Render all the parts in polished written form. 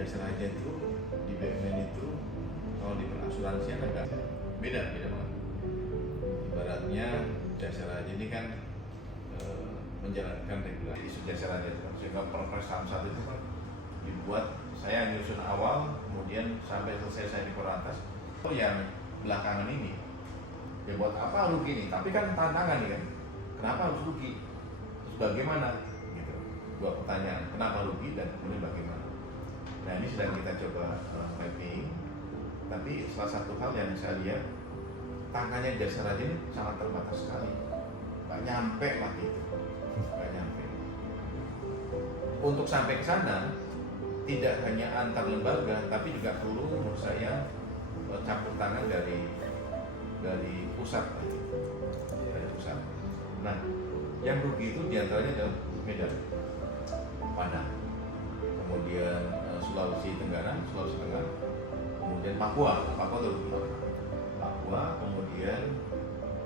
jasa raja itu di BUMN itu kalau di perasuransian agak beda banget. Ibaratnya jasa raja ini kan menjalankan regulasi isu jasa raja itu kan, sehingga Perpres 61 itu kan dibuat, saya nyusun awal, kemudian sampai selesai saya di Korantas. Oh, yang belakangan ini ya buat apa rugi nih? Tapi kan tantangan nih kan, kenapa harus rugi? Terus bagaimana? Gitu. Dua pertanyaan, kenapa rugi dan kemudian bagaimana? Nah, ini sedang kita coba mapping. Tapi salah satu hal yang saya lihat, tangannya jasa raja ini sangat terbatas sekali, nggak nyampe lah gitu, nggak nyampe. Untuk sampai ke sana, tidak hanya antar lembaga, tapi juga perlu menurut saya campur tangan dari pusat, dari pusat. Nah, yang rugi itu diantaranya adalah Medan, Padang, kemudian Sulawesi Tenggara, Sulawesi Tengah, kemudian Papua terutama Papua, kemudian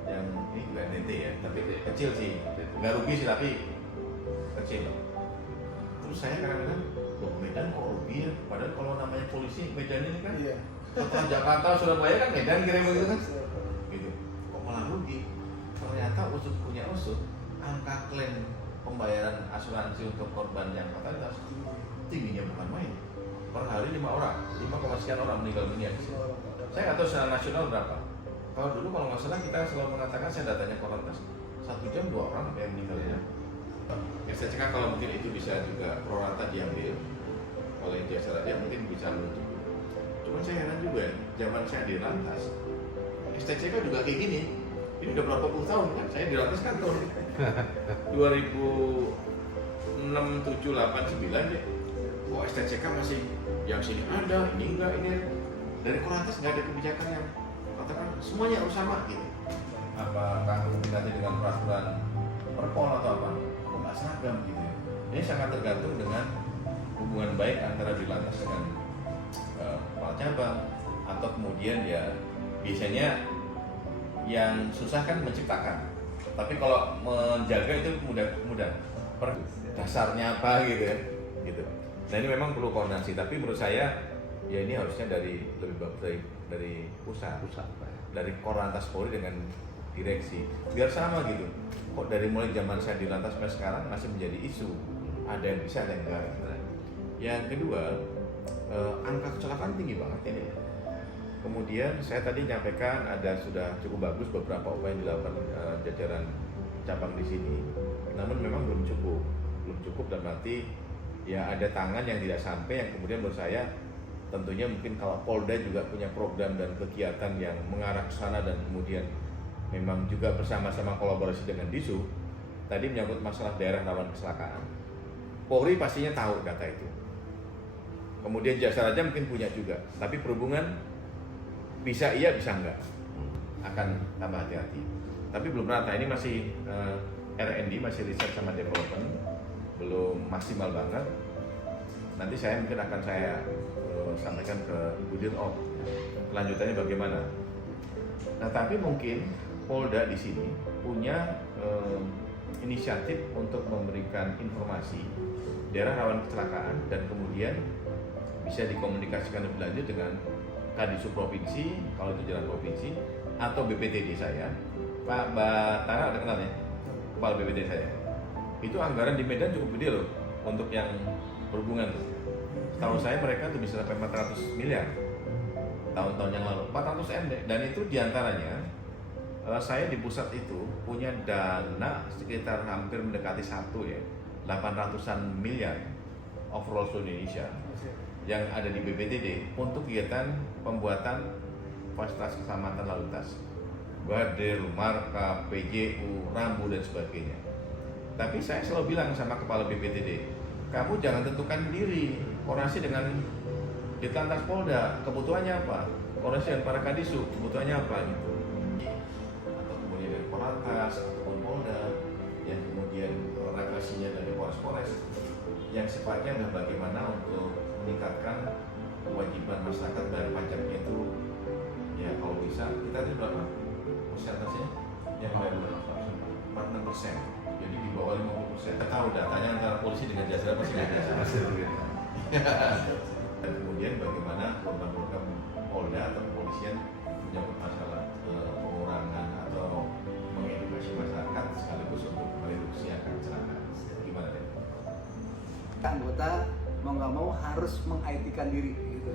yang ini juga NTT ya, tapi kecil sih, nggak rugi sih tapi kecil. Terus saya kadang-kadang, Medan kok rugi ya? Padahal kalau namanya polisi Medan ini kan, setelah Jakarta, Surabaya kan Medan kira-kira begitu kan, gitu. Kok malah rugi? Ternyata usut punya usut, angka klaim pembayaran asuransi untuk korban yang fatalitas tingginya bukan main. Per hari 5 orang, 5, sekian orang meninggal dunia. Saya nggak tahu secara nasional berapa. Kalau dulu kalau nggak salah kita selalu mengatakan, saya datanya Korantas, 1 jam 2 orang yang meninggal ya. STCK kalau mungkin itu bisa juga prorata diambil oleh jasa raja, mungkin bisa menutup. Cuman saya heran juga, zaman saya di Lantas, STCK juga kayak gini. Ini udah berapa puluh tahun kan? Saya di Lantas kan tahun 2006, 7, 8, 9 deh. Kok STCK masih yang sini ada, ini enggak, ini dari Korantas nggak ada kebijakan yang katakan semuanya harus sama gitu. Apakah mungkin nanti dengan peraturan Perpol atau apa? Kok nggak seragam gitu ya? Ini sangat tergantung dengan hubungan baik antara di Lantas dengan kepala cabang, atau kemudian ya biasanya yang susah kan menciptakan, tapi kalau menjaga itu mudah. Dasarnya apa gitu ya, gitu. Nah, ini memang perlu koordinasi, tapi menurut saya ya ini harusnya lebih bagus dari pusat, dari Korlantas Polri dengan direksi, biar sama gitu. Kok dari mulai zaman saya di Lantas sampai sekarang masih menjadi isu, ada yang bisa, ada yang enggak. Yang kedua, angka kecelakaan tinggi banget ini. Kemudian saya tadi nyampaikan sudah cukup bagus beberapa upaya yang dilakukan jajaran cabang di sini, namun memang belum cukup dan berarti ya ada tangan yang tidak sampai, yang kemudian menurut saya tentunya mungkin kalau Polda juga punya program dan kegiatan yang mengarah ke sana, dan kemudian memang juga bersama-sama kolaborasi dengan Disu. Tadi menyangkut masalah daerah rawan kecelakaan, Polri pastinya tahu data itu, kemudian jasa raja mungkin punya juga, tapi perhubungan bisa iya bisa enggak, akan tambah hati-hati. Tapi belum rata, ini masih R&D, masih riset sama development, belum maksimal banget. Nanti saya mungkin akan sampaikan ke Ibu Dirop kelanjutannya bagaimana. Nah, tapi mungkin Polda di sini punya inisiatif untuk memberikan informasi daerah rawan kecelakaan, dan kemudian bisa dikomunikasikan lebih lanjut dengan Kadisub Provinsi, kalau itu jalan provinsi, atau BPTD saya. Pak Batara ada kenal ya? Kepala BPTD saya. Itu anggaran di Medan cukup gede loh untuk yang perhubungan. Setahu saya mereka tuh bisa sampai 400 miliar tahun-tahun yang lalu, 400 M, dan itu diantaranya saya di pusat itu punya dana sekitar hampir mendekati 800-an miliar overall seluruh Indonesia yang ada di BPTD untuk kegiatan pembuatan fasilitas keselamatan lalu lintas, Badir, Marka, PJU, Rambu dan sebagainya. Tapi saya selalu bilang sama kepala BPTD, kamu jangan tentukan diri, koordinasi dengan Ditlantas Polda, kebutuhannya apa? Koordinasi dengan para Kadisub, kebutuhannya apa gitu. Atau kemudian dari Korlantas ataupun Polda, yang kemudian rekresinya dari Polres-Polres, yang sifatnya adalah bagaimana untuk meningkatkan kewajiban masyarakat bayar pajaknya itu, ya kalau bisa kita tadi berapa persentasenya yang bayar 46%, jadi di bawah 50%. Kita tahu datanya antara polisi dengan jasa pasti beda. kemudian bagaimana program-program Polda atau kepolisian menyangkut masalah pengurangan atau mengedukasi masyarakat sekaligus untuk mereduksi angka kecelakaan. Gimana deh? Anggota mau nggak mau harus meng-IT-kan diri gitu.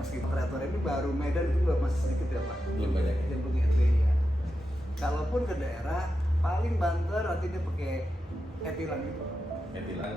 Meskipun operator ini baru Medan itu masih sedikit ya Pak. Belum banyak ya? Yang punya etle ya. Kalaupun ke daerah paling banter nanti dia pakai e-tilang gitu. E-tilang,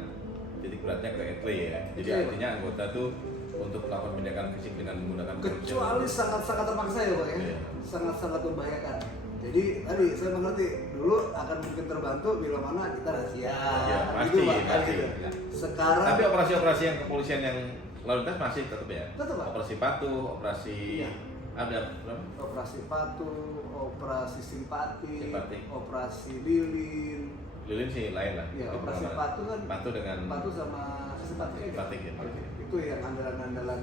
jadi beratnya ke etle ya. Jadi Iya, artinya anggota tuh untuk melakukan tindakan fisik dengan menggunakan Kecuali sangat-sangat terpaksa ya Pak ya. Iya. Sangat-sangat membahayakan. Jadi tadi saya mengerti dulu akan mungkin terbantu bila mana kita rahasia. Ya, pasti, gitu, Pak, kan pasti. gitu. Ya. Sekarang Tapi operasi-operasi yang kepolisian yang lalu lintas masih tetap ya? Tetap, Pak. Operasi patuh, operasi Iya. ada berapa? operasi patuh, operasi simpati, Simpatik. operasi lilin. Lilin sih lain lah. Ya, Itu operasi pengamanan. patuh kan Patuh dengan patuh sama simpati aja. simpatik ya. Oke. Itu yang andalan-andalan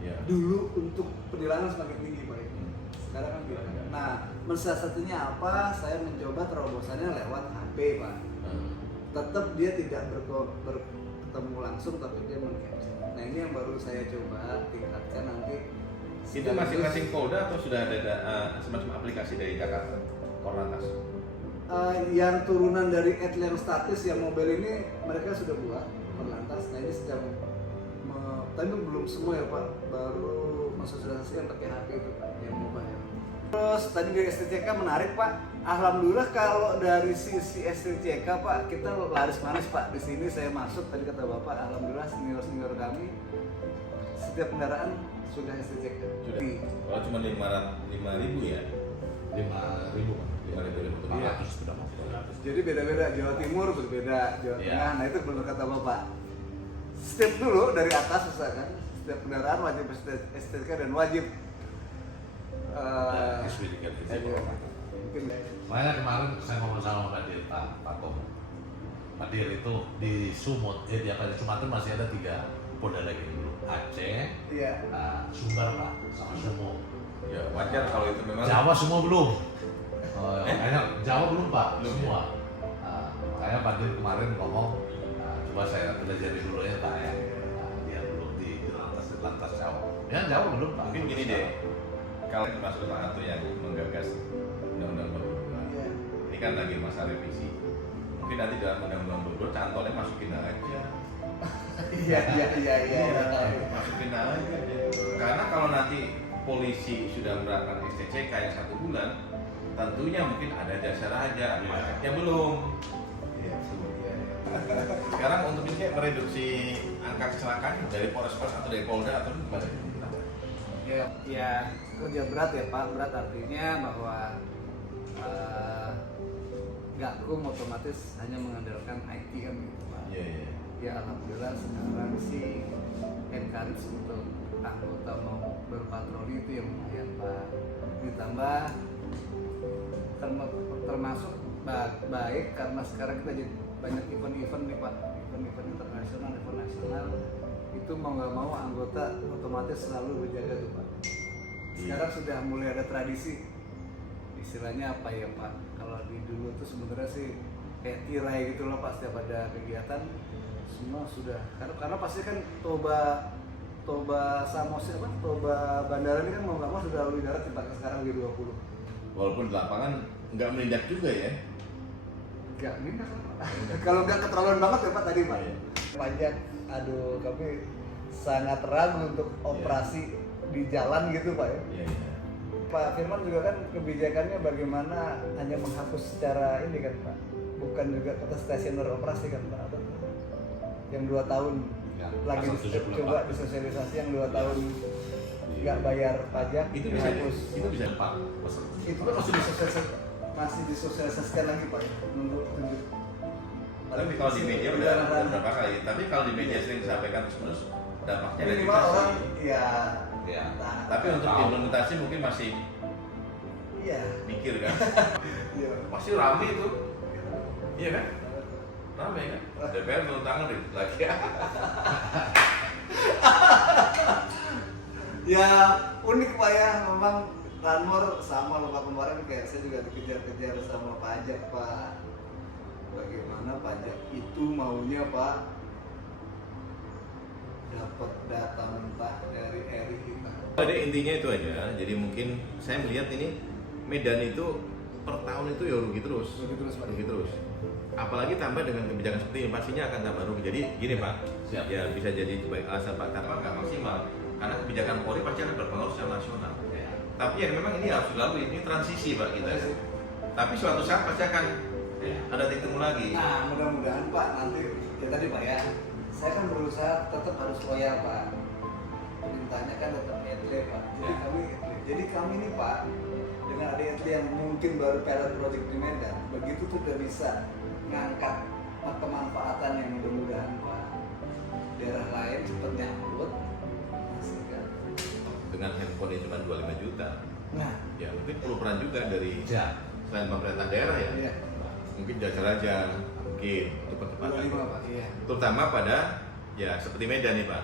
Ya. dulu untuk penilangan semakin tinggi Pak. Sekarang kan tidak. Nah, mensiasatinya apa? Saya mencoba terobosannya lewat HP Pak. Tetap dia tidak bertemu langsung, tapi dia meng-capture. Nah ini yang baru saya coba tingkatkan nanti. Itu masing-masing Polda atau sudah ada semacam aplikasi dari Jakarta Korlantas? Yang turunan dari etle yang statis yang mobile ini mereka sudah buat Korlantas. Nah ini sedang tapi belum semua ya Pak, baru mensosialisasikan pakai HP itu Pak yang mobile. Terus tadi dari STCK menarik Pak. Alhamdulillah kalau dari sisi STCK Pak kita laris manis Pak. Di sini saya masuk tadi kata Bapak, alhamdulillah senior kami setiap kendaraan sudah STCK. Sudah. Kalau cuma 5.000 ya? 5.000 untuk Iya. 500 sudah mau. Jadi beda-beda, Jawa Timur berbeda, Jawa Iya. Tengah. Nah itu benar kata Bapak. Step dulu dari atas misalkan, setiap kendaraan wajib STCK dan wajib mungkin Makanya kemarin saya ngomong sama Pak Dir, Pak Kom. Pak Dir itu di Sumut, di Sumatera masih ada 3 Polda lagi dulu. Aceh, iya. Sumbar Pak, sama Sumut. Ya wajar kalau itu memang. Jawa semua belum. Makanya Jawa belum Pak, Belum, semua. Makanya Pak Dir kemarin ngomong, coba saya pelajari dulu ya Pak ya. Dia belum di lantas Jawa. Ya Jawa belum Pak. Mungkin gini deh, kalau termasuk salah satu yang menggagas undang-undang baru. Iya. Ini kan lagi masa revisi. Mungkin nanti dalam undang-undang baru cantolnya masukin aja. Iya. Masukin aja. Karena kalau nanti polisi sudah menerapkan STCK yang 1 bulan, tentunya mungkin ada jasa raja, pajaknya belum. Iya. Sekarang untuk ini kayak mereduksi angka kecelakaan dari Polres atau dari Polda atau gimana? Ya kerja berat ya Pak, berat artinya bahwa Gakum otomatis hanya mengandalkan IT kan gitu Pak. Iya. Ya alhamdulillah sekarang sih encourage untuk anggota mau berpatroli itu yang lumayan Pak. Ditambah termasuk baik karena sekarang kita jadi banyak event-event nih Pak, event-event internasional, event nasional itu mau nggak mau anggota otomatis selalu berjaga tuh Pak. Sekarang sudah mulai ada tradisi, istilahnya apa ya Pak? Kalau di dulu tuh sebenarnya sih kayak tirai gitu loh Pak, setiap ada kegiatan semua sudah karena pasti kan Toba Samosir apa? Toba bandara ini kan mau nggak mau sudah lalu darat nih Pak sekarang G20. Walaupun di lapangan nggak menindak juga ya. Nggak minat Pak. Kalau nggak keterlaluan banget ya Pak tadi Pak. Iya. Panjang, aduh kami sangat ragu untuk operasi di jalan gitu Pak ya. Iya. Pak Firman juga kan kebijakannya bagaimana hanya menghapus secara ini kan Pak, bukan juga kata stasioner operasi kan Pak, atau yang 2 tahun Ya, lagi pasal 74. coba disosialisasi yang 2 tahun nggak bayar pajak Itu bisa dihapus. itu bisa Pak. Itu kan masih disosialisasikan lagi Pak, nunggu tunjuk. Tapi kalau di media udah berapa kali. Tapi kalau di media sering disampaikan terus dampaknya ada minimal juga orang sih. ya. Ya. Nah, Tapi untuk implementasi mungkin masih iya. mikir kan. Iya. Pasti rame itu. Iya kan? Rame kan? DPR turun tangan deh lagi. Ya unik Pak ya, memang Ranmor sama lupa kemarin kayak saya juga dikejar-kejar sama pajak Pak. Bagaimana pajak itu maunya Pak dapat data mentah dari Jadi intinya itu aja. Jadi mungkin saya melihat ini Medan itu per tahun itu ya rugi terus. Pak. Rugi terus. Apalagi tambah dengan kebijakan seperti ini pastinya akan tambah rugi. Jadi gini Pak, Siap. ya bisa jadi baik alasan Pak kenapa nggak maksimal karena kebijakan Polri pasti akan berpengaruh secara nasional. Ya. Tapi ya memang ini harus dilalui, ini transisi Pak kita. Tapi suatu saat pasti akan ada titik temu lagi. Nah, mudah-mudahan Pak nanti ya tadi Pak ya, saya kan berusaha tetap harus loyal Pak. Perintahnya kan tetap ETLE Pak. Jadi kami nih Pak dengan ada ETLE yang mungkin baru pilot project di Medan, begitu tuh udah bisa ngangkat kemanfaatan yang mudah-mudahan Pak daerah lain cepat nyambut, masih kan. Dengan handphone yang cuma 25 juta, Nah, ya mungkin perlu peran juga dari Ya. selain pemerintah daerah ya. iya. Mungkin jasa raja, mungkin untuk percepatan. 25 Pak, iya. Terutama pada ya seperti Medan nih Pak,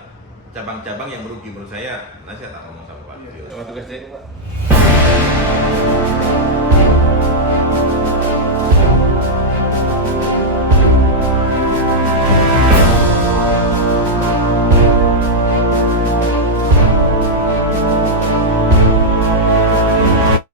cabang-cabang yang merugi menurut saya. Nanti saya tak ngomong sama Pak. Iya. Sama tugas Pak.